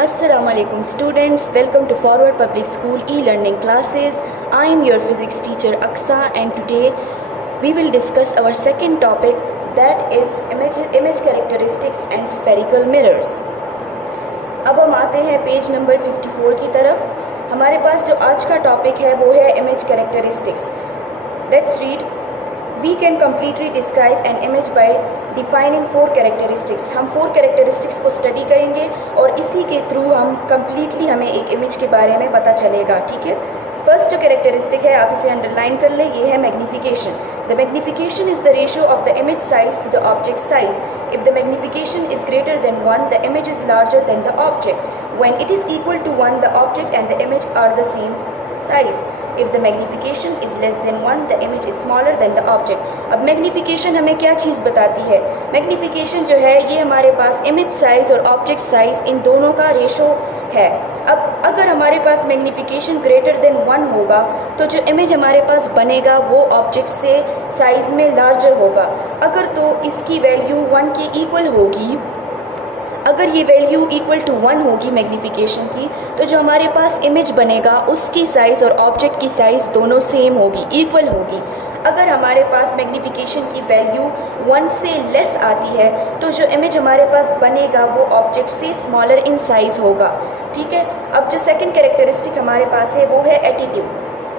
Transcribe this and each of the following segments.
Assalamualaikum students, welcome to Forward Public School e-learning classes. I am your physics teacher Aksa and today we will discuss our second topic, that is image characteristics and spherical mirrors. अब हम आते हैं page number 54 की तरफ। हमारे पास जो आज का टॉपिक है वो है image characteristics. Let's read. We can completely describe an image by defining 4 characteristics। हम 4 characteristics को स्टडी करेंगे और इसी के थ्रू हम completely हमें एक इमेज के बारे में पता चलेगा, ठीक है। फर्स्ट जो कैरेक्टरिस्टिक है आप इसे अंडरलाइन कर ले, ये है magnification. The magnification is the ratio of the image size to the object size. If the magnification is greater than 1 the image is larger than the object. When it is equal to 1 the object and the image are the same size. If the magnification is less than 1 the image is smaller than the object। अब magnification हमें क्या चीज़ बताती है? Magnification जो है ये हमारे पास image size और ऑब्जेक्ट साइज़ इन दोनों का रेशो है। अब अगर हमारे पास मैग्निफिकेशन ग्रेटर देन 1 होगा तो जो इमेज हमारे पास बनेगा वो ऑब्जेक्ट से साइज़ में लार्जर होगा। अगर तो इसकी वैल्यू 1 के इक्वल होगी, अगर ये वैल्यू इक्वल टू 1 होगी मैग्निफिकेशन की, तो जो हमारे पास इमेज बनेगा उसकी साइज़ और ऑब्जेक्ट की साइज़ दोनों सेम होगी, इक्वल होगी। अगर हमारे पास मैग्निफिकेशन की वैल्यू 1 से लेस आती है तो जो इमेज हमारे पास बनेगा वो ऑब्जेक्ट से स्मॉलर इन साइज़ होगा, ठीक है। अब जो सेकंड कैरेक्टरिस्टिक हमारे पास है वो है एटीट्यूड।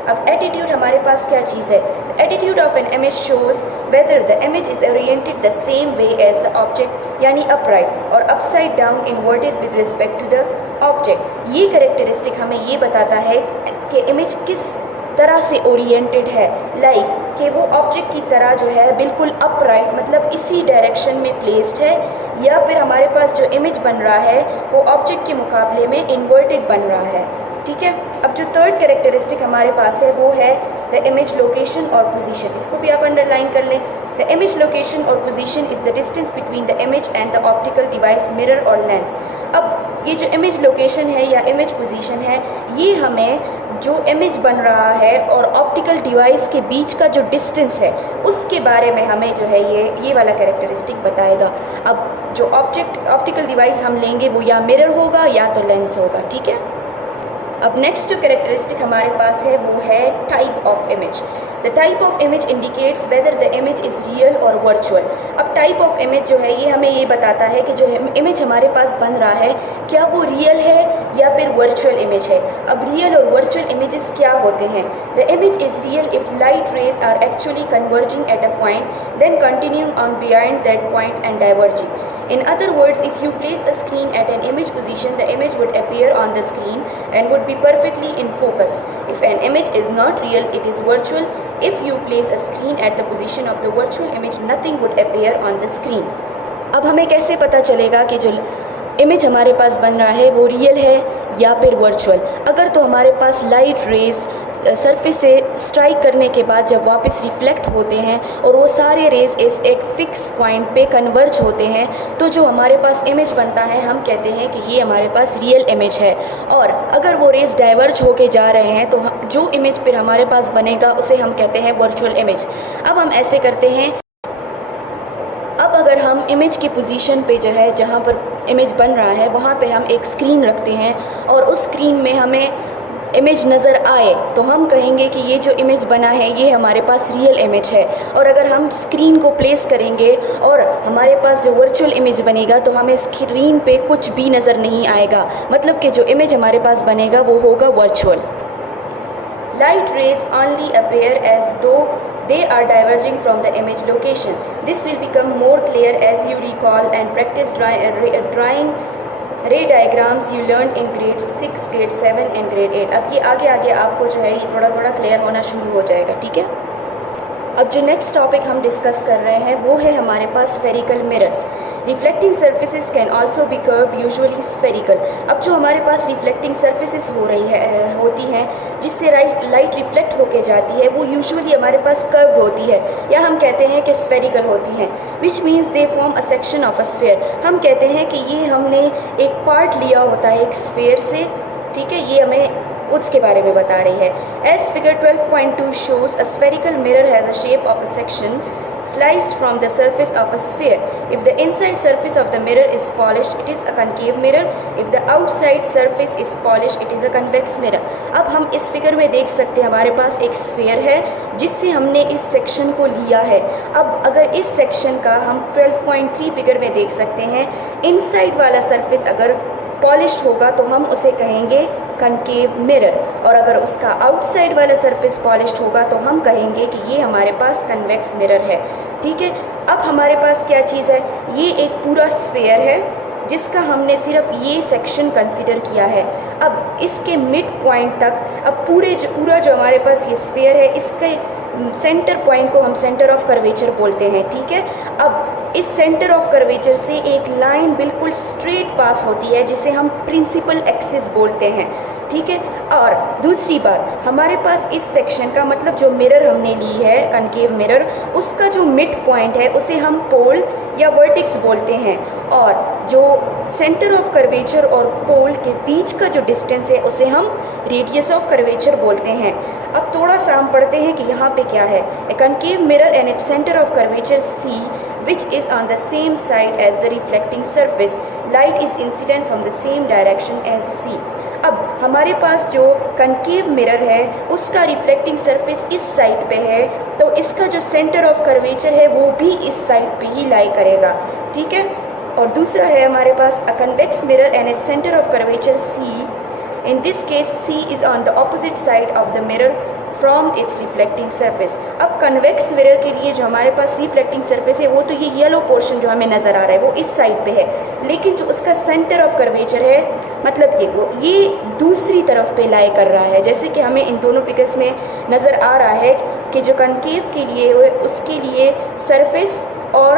अब एटीट्यूड हमारे पास क्या चीज़ है? Attitude of an image shows whether the image is oriented the same way as the object, यानी अपराइट और upside down inverted with respect to the object. ये कैरेक्टरिस्टिक हमें ये बताता है कि इमेज किस तरह से ओरिएंटेड है, लाइक कि वो ऑब्जेक्ट की तरह जो है बिल्कुल अपराइट, मतलब इसी डायरेक्शन में प्लेस्ड है, या फिर हमारे पास जो इमेज बन रहा है वो ऑब्जेक्ट के मुकाबले में इन्वर्टेड बन रहा है, ठीक है। अब जो थर्ड कैरेक्टरिस्टिक हमारे पास है वो है द इमेज लोकेशन और पोजीशन। इसको भी आप अंडरलाइन कर लें। द इमेज लोकेशन और position is the distance between the image and the optical device, mirror और लेंस। अब ये जो इमेज लोकेशन है या इमेज पोजीशन है, ये हमें जो इमेज बन रहा है और ऑप्टिकल डिवाइस के बीच का जो डिस्टेंस है उसके बारे में हमें जो है ये वाला कैरेक्टरिस्टिक बताएगा। अब जो ऑप्टिकल डिवाइस हम लेंगे वो या मिरर होगा या तो लेंस होगा, ठीक है। अब नेक्स्ट जो कैरेक्टरिस्टिक हमारे पास है वो है type of image. The type of image indicates weather the image is real और वर्चुअल। अब टाइप ऑफ इमेज जो है ये हमें ये बताता है कि जो इमेज हमारे पास बन रहा है क्या वो रियल है या फिर वर्चुअल इमेज है। अब रियल और वर्चुअल इमेजेस क्या होते हैं? The image is real if light rays are actually converging at a point, then continuing on beyond that point and diverging. In other words, if you place a screen at an image position, the image would appear on the screen and would be perfectly in focus. If an image is not real, it is virtual. If you place a screen at the position of the virtual image, nothing would appear on the screen. अब हमें कैसे पता चलेगा कि जो image हमारे पास बन रहा है वो रियल है या फिर वर्चुअल? अगर तो हमारे पास लाइट रेज सरफेस से स्ट्राइक करने के बाद जब वापस रिफ्लेक्ट होते हैं और वो सारे रेज इस एक फ़िक्स पॉइंट पे कन्वर्ज होते हैं तो जो हमारे पास इमेज बनता है हम कहते हैं कि ये हमारे पास रियल इमेज है। और अगर वो रेज डाइवर्ज होके जा रहे हैं तो जो इमेज फिर हमारे पास बनेगा उसे हम कहते हैं वर्चुअल इमेज। अब हम ऐसे करते हैं, अब अगर हम इमेज की पोजीशन पे जो है जहाँ पर इमेज बन रहा है वहाँ पे हम एक स्क्रीन रखते हैं और उस स्क्रीन में हमें इमेज नज़र आए तो हम कहेंगे कि ये जो इमेज बना है ये हमारे पास रियल इमेज है। और अगर हम स्क्रीन को प्लेस करेंगे और हमारे पास जो वर्चुअल इमेज बनेगा तो हमें स्क्रीन पे कुछ भी नज़र नहीं आएगा, मतलब कि जो इमेज हमारे पास बनेगा वो होगा virtual. Light rays only appear as though they are diverging from the image location. This will become more clear as you recall and practice drawing ray diagrams you learned in grade 6, grade 7 and grade 8. अब ये आगे आपको जो है ये थोड़ा clear होना शुरू हो जाएगा, ठीक है। अब जो नेक्स्ट टॉपिक हम डिस्कस कर रहे हैं वो है हमारे पास spherical mirrors. Reflecting surfaces can also be curved, usually spherical. अब जो हमारे पास रिफ्लेक्टिंग सर्फेसिस होती हैं जिससे लाइट रिफ्लेक्ट होके जाती है वो यूजुअली हमारे पास कर्व्ड होती है या हम कहते हैं कि स्फेरिकल होती हैं, which means they form a section of a sphere. हम कहते हैं कि ये हमने एक पार्ट लिया होता है एक स्फेयर से, ठीक है। ये हमें उसके बारे में बता रही है। As figure 12.2 shows a spherical mirror has a shape of a section sliced from the surface of a sphere. If the inside surface of the mirror is polished, it is a concave mirror. If the outside surface is polished, it is a convex mirror. अब हम इस figure में देख सकते हैं हमारे पास एक sphere है जिससे हमने इस सेक्शन को लिया है। अब अगर इस सेक्शन का हम 12.3 फिगर में देख सकते हैं, इनसाइड वाला सरफेस अगर पॉलिश्ड होगा तो हम उसे कहेंगे कनकेव मिरर, और अगर उसका आउटसाइड वाला सरफेस पॉलिश्ड होगा तो हम कहेंगे कि ये हमारे पास कन्वेक्स मिरर है। ठीक है, अब हमारे पास क्या चीज़ है, ये एक पूरा स्फीयर है जिसका हमने सिर्फ ये सेक्शन कंसीडर किया है। अब इसके मिड पॉइंट तक, अब पूरा जो हमारे पास ये स्फीयर है, इसके सेंटर पॉइंट को हम सेंटर ऑफ कर्वेचर बोलते हैं। ठीक है, अब इस सेंटर ऑफ कर्वेचर से एक लाइन बिल्कुल स्ट्रेट पास होती है जिसे हम प्रिंसिपल एक्सिस बोलते हैं। ठीक है, और दूसरी बात, हमारे पास इस सेक्शन का मतलब जो मिरर हमने ली है कनकेव मिरर, उसका जो मिड पॉइंट है उसे हम पोल या वर्टेक्स बोलते हैं, और जो सेंटर ऑफ कर्वेचर और पोल के बीच का जो डिस्टेंस है उसे हम रेडियस ऑफ कर्वेचर बोलते हैं। अब थोड़ा सा हम पढ़ते हैं कि यहाँ पे क्या है। A concave mirror and its centre of curvature C which is on the same side as the reflecting surface. Light is incident from the same direction as C. अब हमारे पास जो कनकेव मिरर है उसका रिफ्लेक्टिंग सरफेस इस side पे है, तो इसका जो सेंटर ऑफ कर्वेचर है वो भी इस साइड पे ही लाई करेगा। ठीक है, और दूसरा है हमारे पास a convex mirror and its centre of curvature C. In this case, C is on the opposite side of the mirror from its reflecting surface. अब कन्वेक्स मिरर के लिए जो हमारे पास रिफ्लेक्टिंग सरफेस है वो तो ये येलो पोर्शन जो हमें नज़र आ रहा है वो इस साइड पे है, लेकिन जो उसका सेंटर ऑफ कर्वेचर है मतलब ये दूसरी तरफ पे लाई कर रहा है। जैसे कि हमें इन दोनों फिगर्स में नज़र आ रहा है कि जो कनकेव के लिए उसके लिए सरफेस और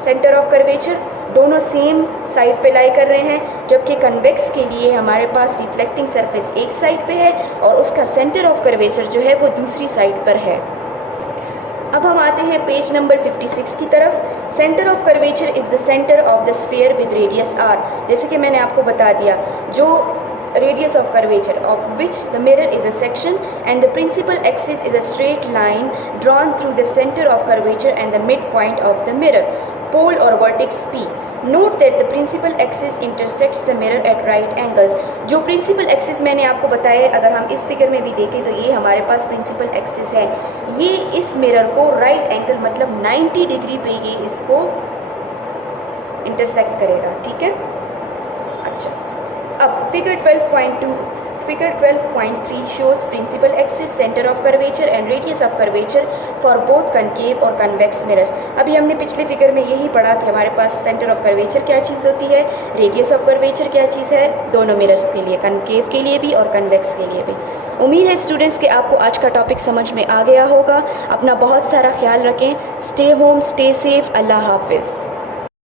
सेंटर ऑफ कर्वेचर दोनों सेम साइड पे लाई कर रहे हैं, जबकि कन्वेक्स के लिए हमारे पास रिफ्लेक्टिंग सरफेस एक साइड पे है और उसका सेंटर ऑफ कर्वेचर जो है वो दूसरी साइड पर है। अब हम आते हैं पेज नंबर 56 की तरफ। Centre of curvature is the centre of the sphere with radius r। जैसे कि मैंने आपको बता दिया, जो radius of curvature of which the mirror is a section and the principal axis is a straight line drawn through the center of curvature and the midpoint of the mirror, pole or vertex P. Note that the principal axis intersects the mirror at right angles. जो principal axis मैंने आपको बताया, अगर हम इस figure में भी देखें तो ये हमारे पास principal axis है, ये इस मिरर को right angle मतलब 90 डिग्री पे ये इसको इंटरसेक्ट करेगा। ठीक है, अच्छा, अब figure 12.3 shows principal axis, center of curvature and radius of curvature for both concave और convex mirrors. अभी हमने पिछले फिगर में यही पढ़ा कि हमारे पास center of curvature क्या चीज़ होती है, radius of curvature क्या चीज़ है, दोनों मिरर्स के लिए, concave के लिए भी और convex के लिए भी। उम्मीद है स्टूडेंट्स कि आपको आज का टॉपिक समझ में आ गया होगा। अपना बहुत सारा ख्याल रखें। Stay home, stay safe. अल्लाह हाफिज़।